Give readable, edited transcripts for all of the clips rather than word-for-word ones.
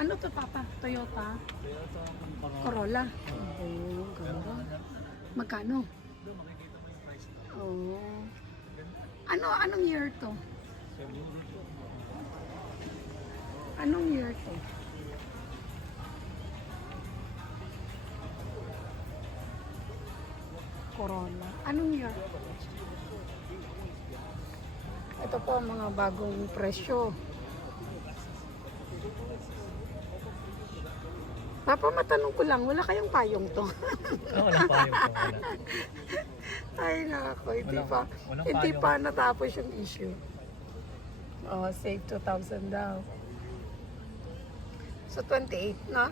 Ano to, Papa? Toyota? Toyota Corolla? Oo, ganda. Magkano? Doon makikita mo yung price. Oo. Anong year to? 700 to. Anong year to? Corolla. Anong year? Ito po ang mga bagong presyo. Papa, matanong ko lang, wala kayong payong to? Wala pa yung wala. Ay, nako, Walang hindi payong. pa natapos yung issue. Oh, save 2,000 daw. So, 28 na?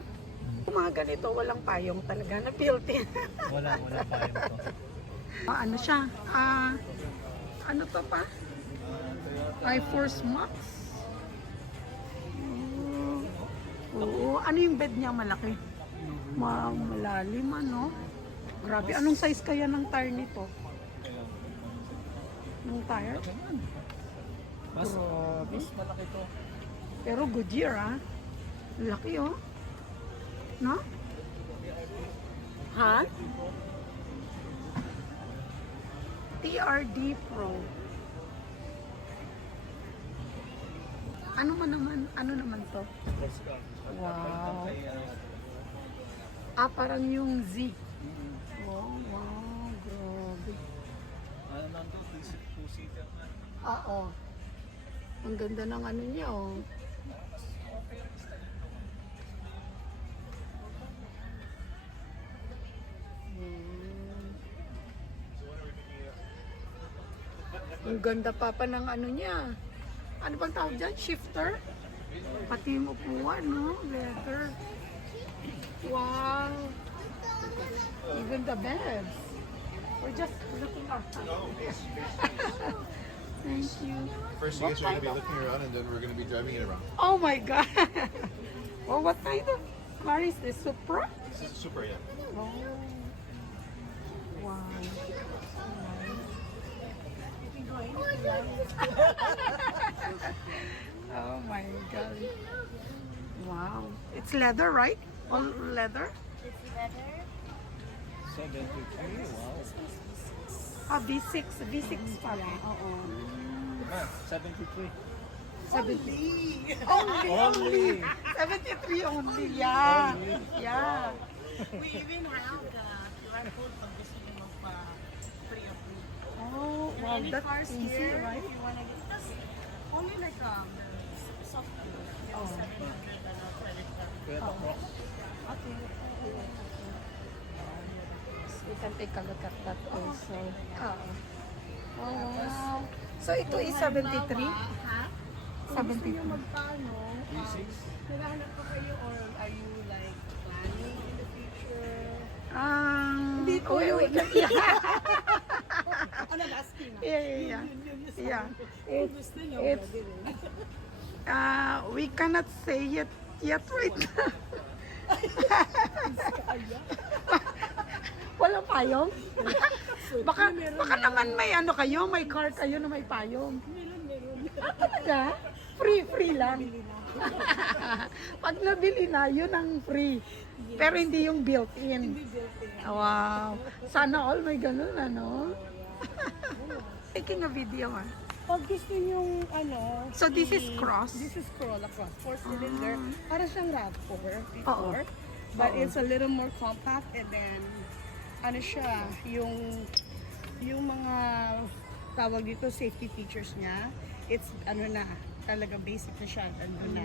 Yung mga ganito, walang payong talaga na built-in. Wala pa yung to. Ano siya? Ano to pa? Toyota. iForce Max? Oo. Ano yung bed niya malaki? Malalim ano? Grabe. Anong size kaya ng tire nito? Ng tire? Mas Grabe. malaki to. Pero Goodyear ah. Laki oh. No? Ha? TRD Pro. Ano naman to? Let's go. Wow. Parang yung Z. Oh, wow, grabe. Ano lang to? Two-seater na. Oo. Ang ganda ng ano niya, oh. Ang ganda pa ng ano niya. Ano bang tawag dyan? Shifter? Pati yung upuan, no? Leather. Wow. Even the beds. We're just looking outside. Thank you. First, you guys are going to be looking around, and then we're going to be driving it around. Oh my God. Well, what kind of car is this? Supra? This is super, yeah. Oh. Wow. Oh my God. Wow. It's leather, right? All leather? It's leather. 73. Wow. V6. V6 pala. Oo. 73. 70. Only. 73 only. Yeah. Yeah. We even have the QR code pag gusto nyo magpa-pre-approve. Oh, wow. Any That's cars easy, here, right? if you wanna get this, only like the soft code. Oh. 700 credit card. Toyota Cross. Okay. We can take a look at that also. Oh, wow. So ito is 73? Ha? 73. Magkano? V6. Naghahanap pa kayo or are you like planning in the future? We can, yeah. Ano ba asking? Yeah. Yeah. Gusto nyo, It's, pwede rin. we cannot say it yet right now. Wala payong? baka naman may ano kayo, may car kayo na may payong. Meron. Talaga? Free lang. Pag nabili na, yun ang free. Pero hindi yung built-in. Wow. Sana all may ganun, ano? Taking a video, ah. Pag gusto nyong ano... So, this is cross? This is Corolla Cross. 4-cylinder. Para siyang RAV4 Oo. before. But it's a little more compact and then ano siya, yung mga tawag dito safety features niya, it's ano na, talaga basic na siya. Ano na,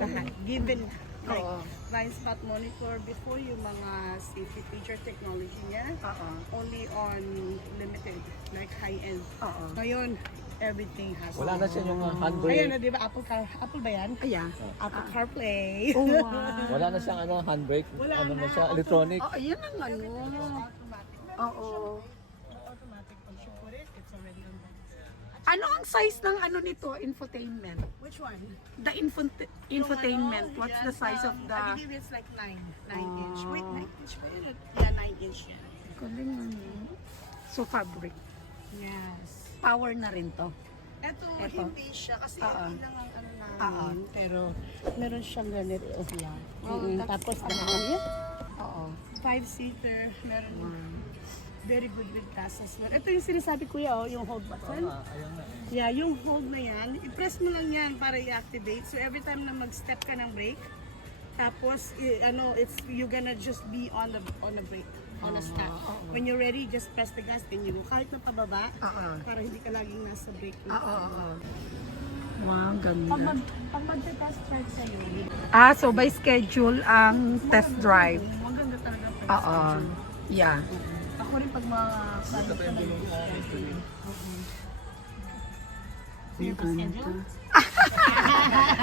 lahat. Given na. Like, Oo. blind spot monitor before yung mga safety feature technology niya. Oo. Only on limited, like high-end. Oo. Ngayon, everything has. Wala na siya yung Ayan handbrake. na, di ba? Apple ba yan? Ayan. Apple CarPlay. Oh, wow. Wala na siyang handbrake. Wala Ano na na. siya, electronic. Oh, ayan ang ano. Automatic. Oo. Automatic. Pag you put it, it's already on board. Ano ang size ng ano nito, infotainment? Which one? The infotainment, what's the size of I the... believe it's like 9 inch. Wait, 9 inch ba yun? Yeah, 9 inch yan. Galing ano. So, fabric. Yes. Power na rin to. Ito, Ito. hindi siya kasi Oo. hindi lang ang ano namin. Oo. Pero meron siyang ganito. Yeah. Tapos ano, ano, Oo. 5-seater. Meron very good with gas as well. Ito yung sinasabi kuya, oh, yung hold button. Ayun na. Yeah, yung hold na yan, i-press mo lang yan para i-activate. So every time na mag-step ka ng brake, tapos you're gonna just be on the brake, on a stop. When you're ready, just press the gas, then you go. Kahit na pababa, Oo. para hindi ka laging nasa brake. Oo. Wow, ganda. Pag mag-test drive sa'yo, So by schedule ang test drive. maganda talaga pag Oo. Yeah. Ako rin pag mga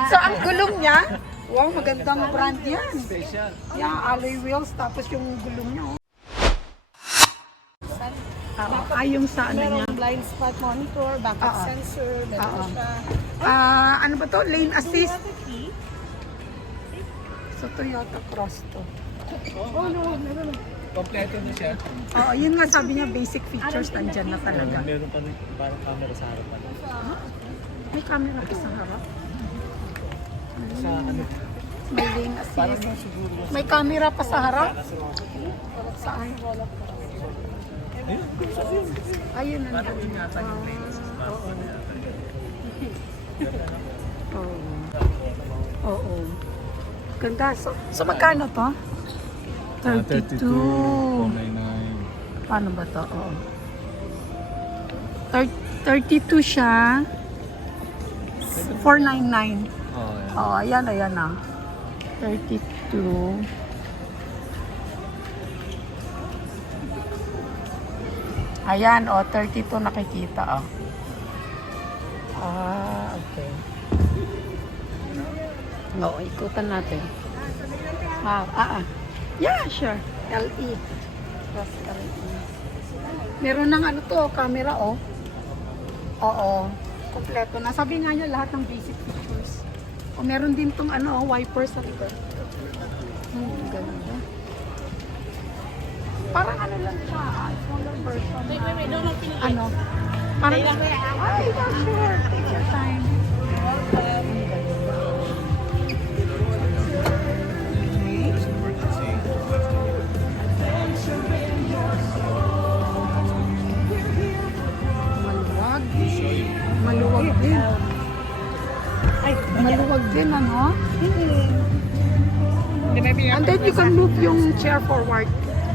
So ang gulong niya, wow, magandang brand yan. Special. Yeah, alloy wheels, tapos yung gulong niya. Yung sa ano niya. merong blind spot monitor, backup Oo. sensor, meron siya. Ano ba to? Lane assist. Have a key? So Toyota Cross to. Oh no, meron. Kompleto na siya. Oo, yun nga sabi niya, basic features nandyan na talaga. Meron pa rin parang camera sa harapan. May camera pa sa harap. Sa ano? May lane Parang assist. yung siguro. May camera pa sa harap. Saan? Ayun na. Parang yung yata yung Oo. Ganda. So magkano to? 32. 499. Paano ba to? Oo. 32 siya. 499. Oh, yeah. Oh, ayan na. 32. Ayan, 32 nakikita, okay. Oo, ikutan natin. Yeah, sure. LE. Plus LE. Meron ng ano to, camera, Oo. Kompleto na. Sabi nga niya lahat ng basic features. Meron din tong wiper sa likod. Ganda. Parang ano lang siya, smaller version. Ano? Parang, yeah, sure. Take your time. Maluwag. Maluwag din. Maluwag din, ano? And then you can move yung chair forward.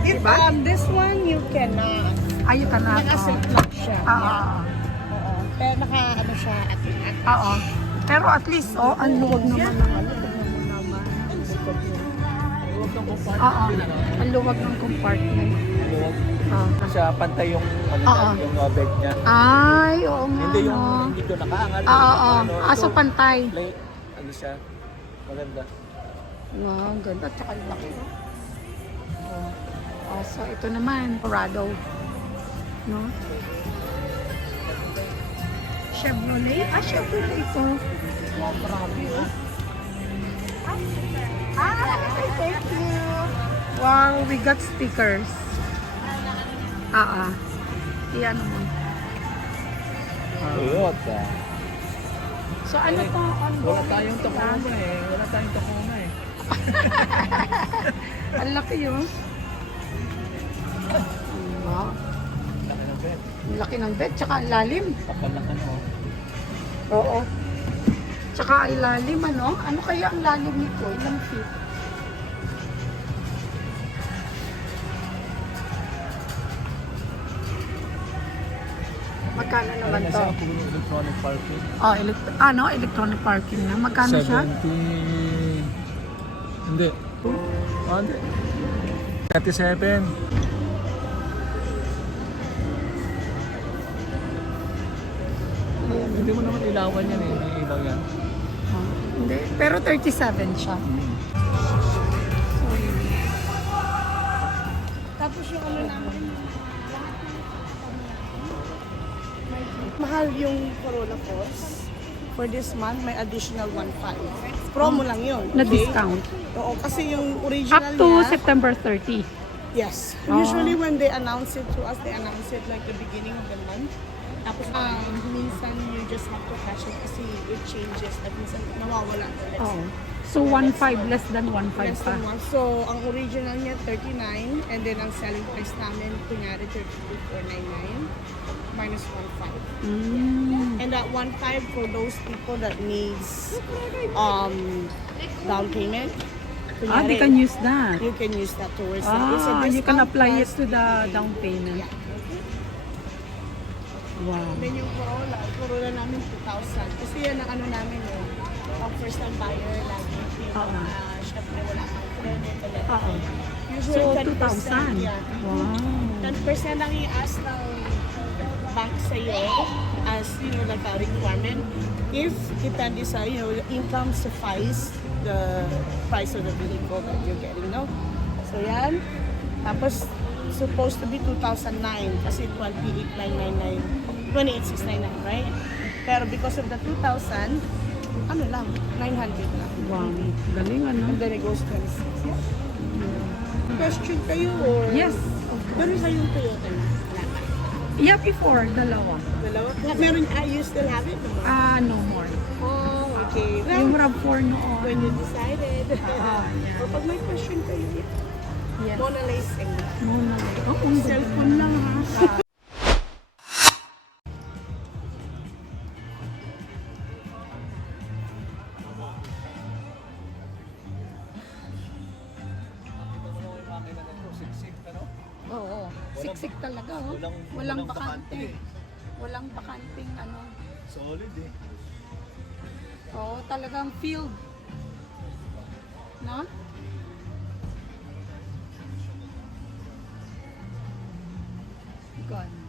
Diba? This one, you cannot. Ayun ka na. Naka-sit lock siya. Oo. Pero naka-ano siya at Oo. Pero at least, ang luwag naman ng ano. Tignan mo naman. Oo. Ang luwag ng compartment. Oo. Siya pantay yung Oo. yung bed niya. Ay, oo nga. Hindi yung no? hindi ko nakaangal. Oo. ito, So pantay. ano siya? Maganda. Wow, ganda. Tsaka laki. So ito naman, Corrado. No? Chevrolet? Chevrolet ito. Wow, grabe, thank you. Wow, we got stickers. Iyan mo. Toyota. So ano to? Wala tayong Tacoma eh. Wala tayong Tacoma eh. Ang laki yun. Wow. Laki ng bed. Ang laki ng bed, tsaka ang lalim. Kapal ng ano. Oo. Tsaka ang lalim, ano? Ano kaya ang lalim nito? Ilang feet? Magkano naman Ano to? siya? Kung electronic parking. Electronic parking na. Magkano siya? 70. Hindi. Hindi. 37. Hindi mo naman ilawan yan eh. May ilaw yan. Hindi. Pero 37 siya. Tapos yung ano namin, mahal yung Corolla Force. For this month, may additional 1.5. Promo lang yun. Na okay? discount. Oo, kasi yung Up original to niya, September 30. yes. Usually when they announce it to us, they announce it like the beginning of the month. Tapos minsan you just have to catch it kasi it changes. Like, minsan nawawala ulit. Oh. So 1.5 less than 1.5 Less pa. than one. So, ang original niya, 39. And then, ang selling price namin, kunyari, 32,499 minus 1.5. Mm. And that 1.5 for those people that needs down payment. Ah, they Kunyari, can use that. You can use that towards that. It's a Ah, you can discount apply it plus to the PPA. down payment. Yeah. Wow. Then yung Corolla namin 2,000. Kasi yan ang ano namin ang first time buyer lagi. Oo. Syempre wala kang credit. Oo. Usually So 10%, 2,000. yeah. Wow. 10% ang i-ask ng bank sa'yo as, like a requirement. If depende sa, income suffice the price of the vehicle that you're getting, no? So yan. Tapos, supposed to be 2009 kasi 28,999, 28,699, right? Pero because of the 2,000, ano lang, 900 lang. Wow. Galing ano? And then it goes 26. Yeah. Question kayo or? Yes. Meron kayong Toyota na? Yeah, before, dalawa. Dalawa? Meron, you still have it? Ah, no more. Oh, okay. Yung RAV4 noon. When you decided. yeah. O pag may question kayo, Yes. Mona Lisa. Muna. Oh, ang ganda. Cellphone lang ha. Oo. Siksik talaga, oh. Walang bakante. Walang bakanting ano. Solid eh. Oo, talagang field. No? Ganda.